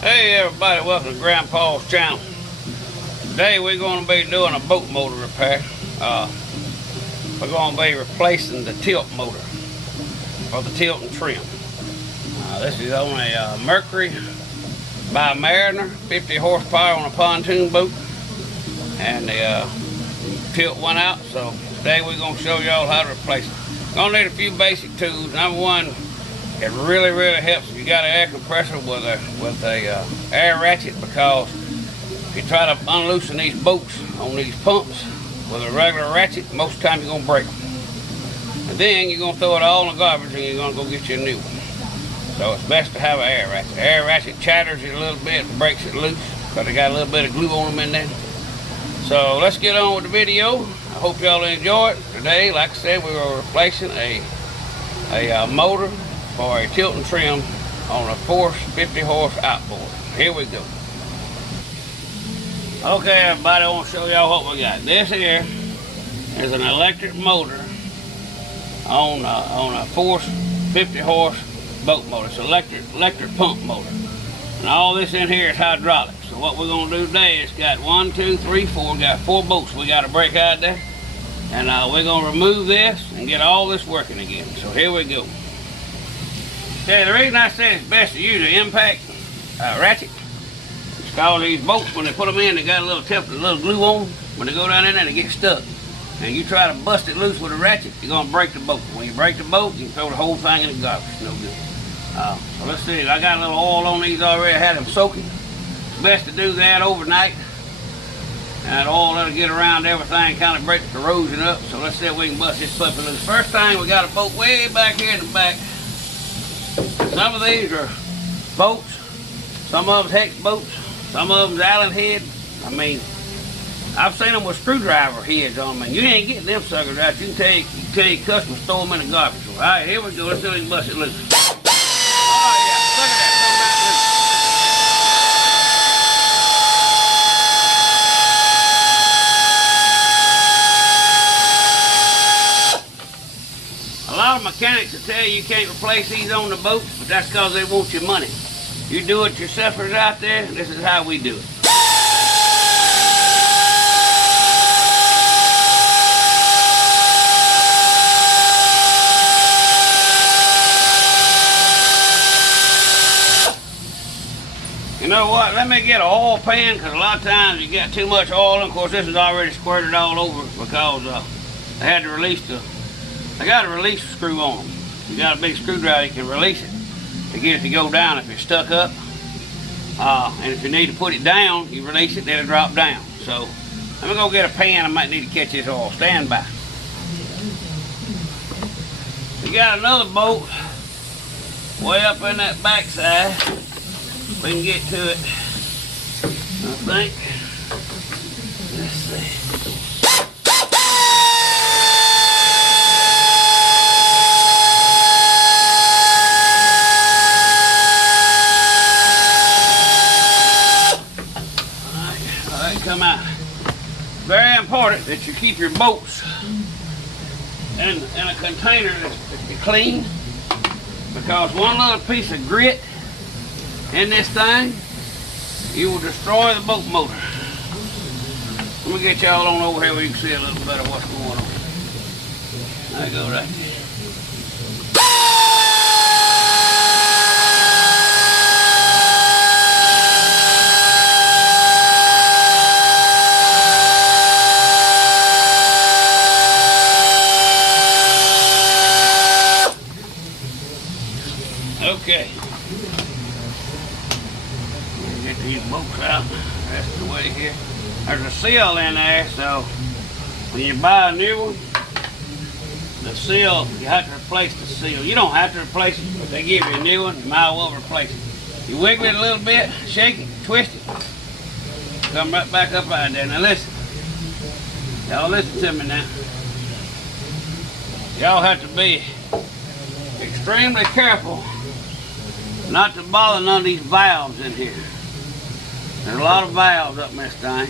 Hey everybody, welcome to Grandpa's channel. Today we're going to be doing a boat motor repair. We're going to be replacing the tilt motor, or the tilt and trim. This is on a Mercury by Mariner, 50 horsepower on a pontoon boat. And the tilt went out, so today we're going to show y'all how to replace it. Gonna need a few basic tools. Number one, it really helps if you got an air compressor with a air ratchet, because if you try to unloosen these bolts on these pumps with a regular ratchet, most of the time you're gonna break them. And then you're gonna throw it all in the garbage and you're gonna go get you a new one. So it's best to have an air ratchet. Air ratchet chatters it a little bit and breaks it loose, because they got a little bit of glue on them in there. So let's get on with the video. I hope y'all enjoy it. Today, like I said, we were replacing a motor for a tilt and trim on a Force 50 horse outboard. Here we go. Okay everybody, I want to show y'all what we got. This here is an electric motor on a Force 50 horse boat motor. It's an electric pump motor. And all this in here is hydraulic. So what we're going to do today is got 1, 2, 3, 4. We got 4 bolts we got to break out there. And we're going to remove this and get all this working again. So here we go. Okay, the reason I say it's best to use an impact ratchet is because these bolts, when they put them in, they got a little glue on them. When they go down in there, they get stuck. And you try to bust it loose with a ratchet, you're going to break the boat. When you break the boat, you can throw the whole thing in the garbage. No good. So let's see, I got a little oil on these already. I had them soaking. It's best to do that overnight. And that oil will get around everything, kind of break the corrosion up. So let's see if we can bust this puppy loose. First thing, we got a boat way back here in the back. Some of these are boats, some of them hex boats, some of them Allen head. I mean, I've seen them with screwdriver heads on them, and you ain't getting them suckers out. You can tell your customers, throw them in the garbage. All right, here we go. Let's see if we can bust it loose. Oh yeah, look at that. A lot of mechanics will tell you can't replace these on the boats, but that's because they want your money. You do it yourselfers out there, this is how we do it. You know what, let me get an oil pan, because a lot of times you got too much oil, and of course this is already squirted all over because I had to release I got a release screw on them. You got a big screwdriver, you can release it to get it to go down if it's stuck up. And if you need to put it down, you release it, then it'll drop down. So let me go get a pan. I might need to catch this oil. Stand by. We got another bolt way up in that backside. We can get to it, I think. Let's see. Come out. Very important that you keep your bolts in a container that's clean, because one little piece of grit in this thing, you will destroy the boat motor. Let me get y'all on over here where you can see a little better what's going on. There you go, right there. Okay, get these bolts out. That's the way here. There's a seal in there, so when you buy a new one, the seal, you have to replace the seal. You don't have to replace it, but they give you a new one, you might as well replace it. You wiggle it a little bit, shake it, twist it, come right back up out there. Now listen, y'all listen to me now. Y'all have to be extremely careful not to bother none of these valves in here. There's a lot of valves up in this thing,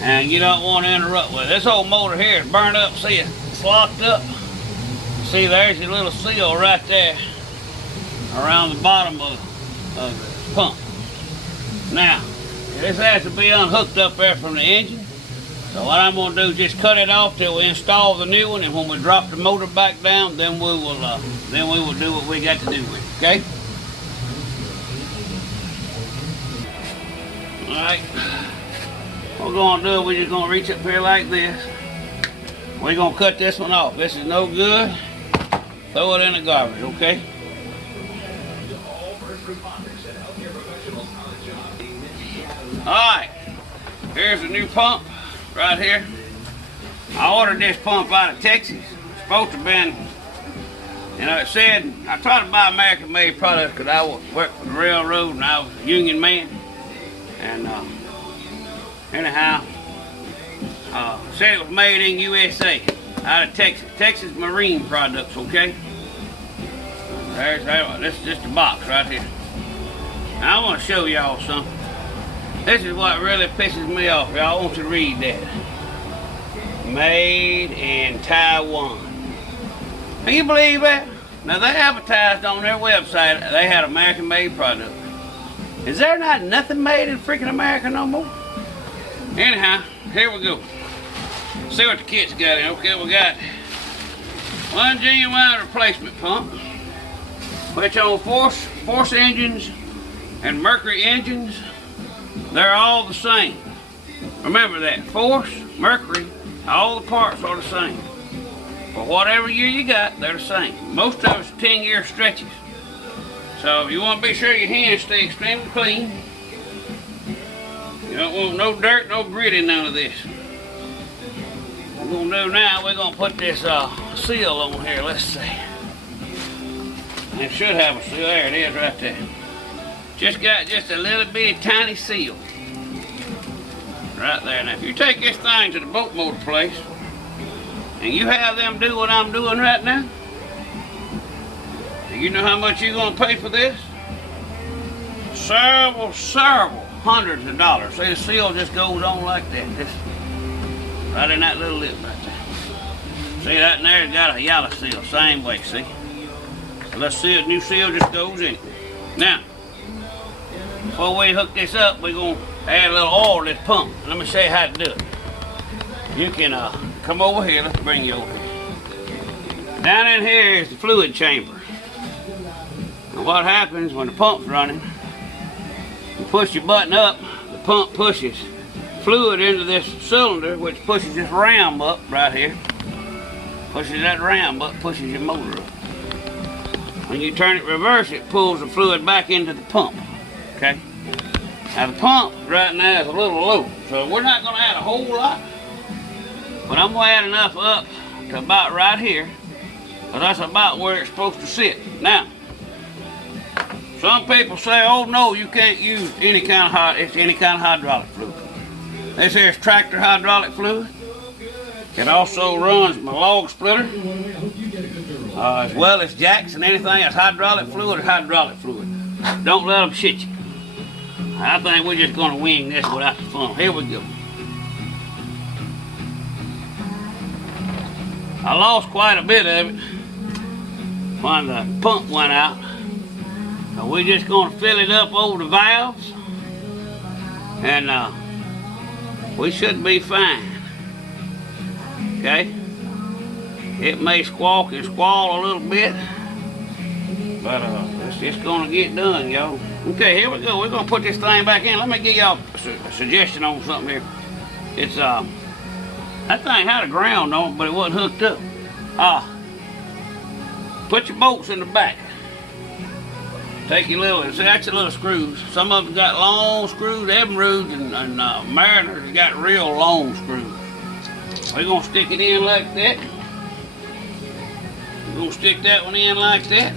and you don't want to interrupt with it. This old motor here is burned up. See, it's locked up. See, there's your little seal right there around the bottom of of the pump. Now, this has to be unhooked up there from the engine. So what I'm going to do is just cut it off till we install the new one, and when we drop the motor back down, then we will do what we got to do with it. Okay? All right. What we're going to do, we're just going to reach up here like this. We're going to cut this one off. This is no good. Throw it in the garbage, okay? Alright, here's the new pump right here. I ordered this pump out of Texas. It's supposed to have been, you know, it said, I try to buy American made products because I worked for the railroad and I was a union man. And anyhow, said it was made in USA, out of Texas. Texas Marine Products, okay? This is just a box right here. Now I want to show y'all something. This is what really pisses me off, y'all. I want you to read that. Made in Taiwan. Can you believe that? Now they advertised on their website they had American made product. Is there not nothing made in freaking America no more? Anyhow, here we go. See what the kit's got in. Okay, we got one genuine replacement pump, which on force engines and Mercury engines, they're all the same. Remember that. Force, Mercury, all the parts are the same. For whatever year you got, they're the same. Most of it's 10-year stretches. So you want to be sure your hands stay extremely clean. You don't want no dirt, no grit in none of this. What we're going to do now, we're going to put this seal on here. Let's see. It should have a seal. There it is right there. Just got just a little bitty tiny seal. Right there. Now if you take this thing to the boat motor place and you have them do what I'm doing right now, do you know how much you're going to pay for this? Several hundreds of dollars. See, the seal just goes on like that. Just right in that little lip right there. See that in there? It's got a yellow seal. Same way, see? So let's see, a new seal just goes in. Now, before we hook this up, we're going to add a little oil to this pump. Let me show you how to do it. You can come over here. Let's bring you over here. Down in here is the fluid chamber. And what happens when the pump's running, you push your button up, the pump pushes fluid into this cylinder, which pushes this ram up right here. Pushes that ram up, pushes your motor up. When you turn it reverse, it pulls the fluid back into the pump. Okay? Now the pump right now is a little low, so we're not going to add a whole lot. But I'm going to add enough up to about right here, because that's about where it's supposed to sit. Now, some people say, oh no, you can't use any kind of hydraulic fluid. This here is tractor hydraulic fluid. It also runs my log splitter, as well as jacks and anything that's hydraulic fluid is hydraulic fluid. Don't let them shit you. I think we're just going to wing this without the fun. Here we go. I lost quite a bit of it when the pump went out. So we're just going to fill it up over the valves, and we should be fine. Okay? It may squawk and squall a little bit, but it's just going to get done, y'all. Okay, here we go. We're going to put this thing back in. Let me give y'all a suggestion on something here. It's, that thing had a ground on it, but it wasn't hooked up. Put your bolts in the back. Take your little, see, that's your little screws. Some of them got long screws. Emeralds and Mariners got real long screws. We're going to stick it in like that. We're going to stick that one in like that.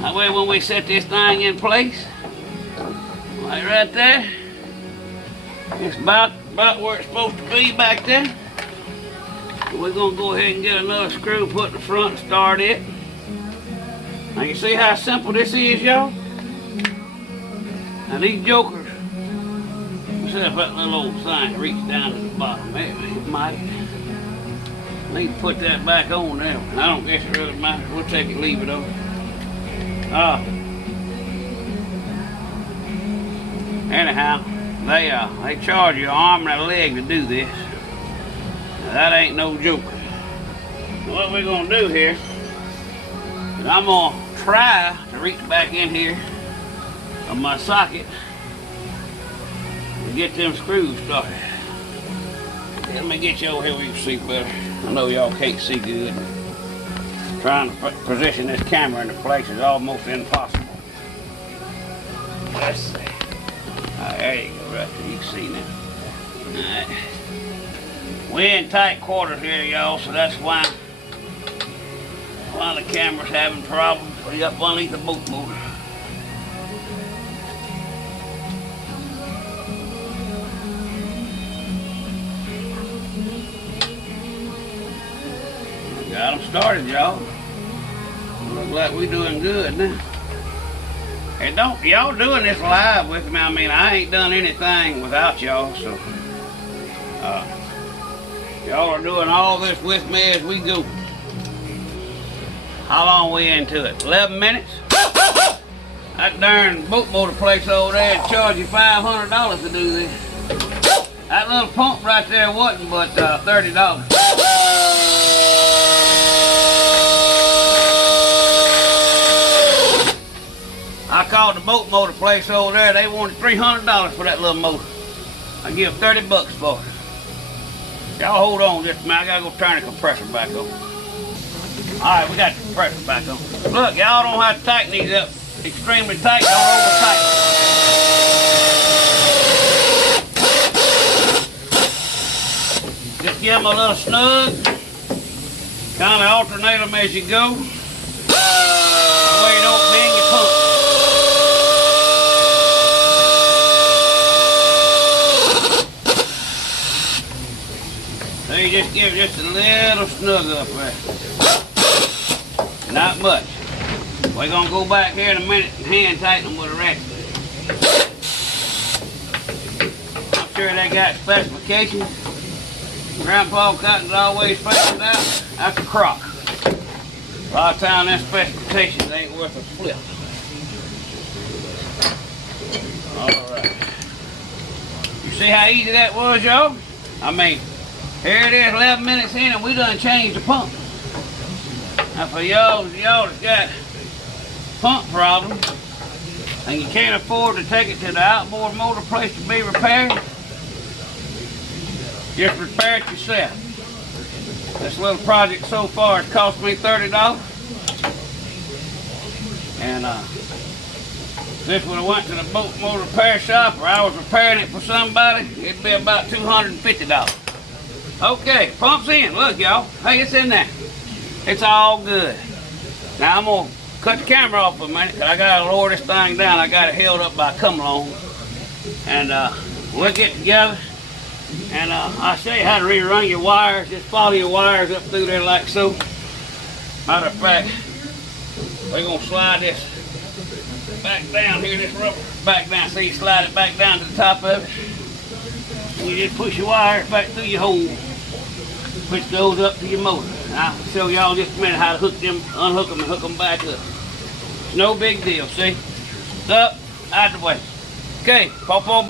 That way when we set this thing in place, like right there, it's about where it's supposed to be back there. We're going to go ahead and get another screw, put in the front and start it. Now you see how simple this is, y'all? Now these jokers, let's see if that little old thing reach down to the bottom. Maybe it might. Need to put that back on there. I don't guess it really matters. We'll take it, leave it on. Anyhow, they charge you an arm and a leg to do this. Now, that ain't no joke. What we're gonna do here is I'm gonna try to reach back in here on my socket and get them screws started. Let me get you over here where you can see better. I know y'all can't see good. Trying to position this camera into place is almost impossible. Let's see. Alright, there you go, right there. You can see now. Alright. We're in tight quarters here, y'all, so that's why the camera's having problems. We're up underneath the boat motor. Got them started, y'all. Look like we're doing good now. Hey, don't y'all doing this live with me? I mean, I ain't done anything without y'all, so y'all are doing all this with me as we go. How long we into it? 11 minutes? That darn boat motor place over there charge you $500 to do this. That little pump right there wasn't but $30. I called the boat motor place over there. They wanted $300 for that little motor. I give $30 for it. Y'all hold on just a minute. I gotta go turn the compressor back on. Alright, we got the compressor back on. Look, y'all don't have to tighten these up extremely tight. Don't over tighten. Just give them a little snug. Kind of alternate them as you go. That way you don't bend your pump. So you just give just a little snug up there. Not much. We're gonna go back here in a minute and hand tighten them with a ratchet. I'm sure they got specifications. Grandpa Cotton's always spaced out. That's a crock. A lot of times them specifications ain't worth a flip. Alright. You see how easy that was, y'all? I mean, here it is 11 minutes in and we done changed the pump. Now for y'all that's got pump problems and you can't afford to take it to the outboard motor place to be repaired, just repair it yourself. This little project so far has cost me $30. And if this would have went to the boat motor repair shop or I was repairing it for somebody, it'd be about $250. Okay, pump's in. Look, y'all. Hey, it's in there. It's all good. Now I'm gonna cut the camera off for a minute because I gotta lower this thing down. I got it held up by a come along. And we'll get together and I'll show you how to rerun your wires. Just follow your wires up through there like so. Matter of fact, we're gonna slide this back down here, this rubber back down. See, you slide it back down to the top of it. And you just push your wires back through your hole, which goes up to your motor. I'll show y'all just a minute how to hook them, unhook them and hook them back up. It's no big deal, see? It's up, out of the way. Okay, pop on.